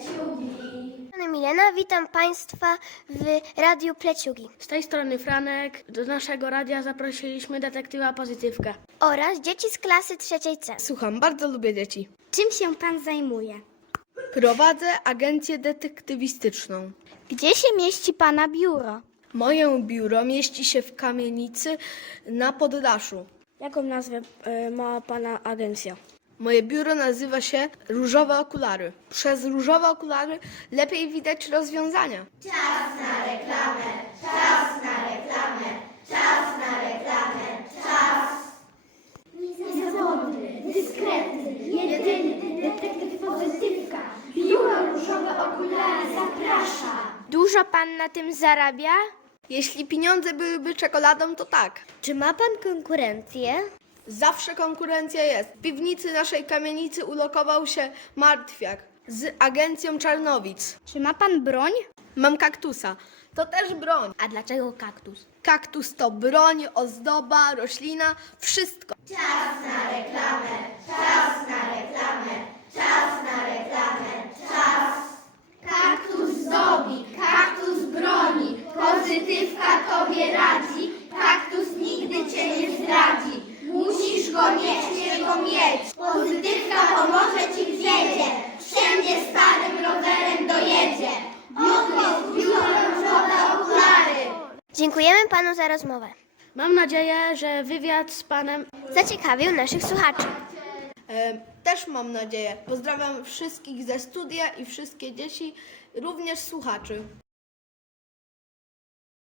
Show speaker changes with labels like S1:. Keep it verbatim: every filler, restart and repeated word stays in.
S1: Pani Milena, witam Państwa w Radiu Pleciugi
S2: Z tej strony Franek. Do naszego radia zaprosiliśmy detektywa Pozytywkę.
S1: oraz dzieci z klasy trzeciej C.
S3: Słucham, bardzo lubię dzieci.
S1: Czym się Pan zajmuje?
S3: Prowadzę agencję detektywistyczną.
S1: Gdzie się mieści Pana biuro?
S3: Moje biuro mieści się w kamienicy na poddaszu.
S2: Jaką nazwę y, ma Pana agencja?
S3: Moje biuro nazywa się Różowe Okulary. Przez różowe okulary lepiej widać rozwiązania.
S4: Niezawodny, dyskretny, jedyny detektyw Pozytywka. Biuro Różowe Okulary zaprasza.
S1: Dużo Pan na tym zarabia?
S3: Jeśli pieniądze byłyby czekoladą, to tak.
S1: Czy ma Pan konkurencję?
S3: Zawsze konkurencja jest. W piwnicy naszej kamienicy ulokował się martwiak z agencją Czarnowic.
S1: Czy ma Pan broń?
S3: Mam kaktusa. To też broń.
S1: A dlaczego kaktus?
S3: Kaktus to broń, ozdoba, roślina, wszystko.
S4: Kaktus zdobi, kaktus broni. Pozytywka tobie radzi. Kaktus nigdy cię nie zdradzi. Musisz go mieć, nie go mieć. Pozytywka pomoże ci w jedzie. Wszędzie starym rowerem dojedzie. Odwiedź biuro Różowe Okulary.
S1: Dziękujemy Panu za rozmowę.
S2: Mam nadzieję, że wywiad z Panem
S1: Zaciekawił naszych słuchaczy.
S3: E, też mam nadzieję. Pozdrawiam wszystkich ze studia i wszystkie dzieci, również słuchaczy.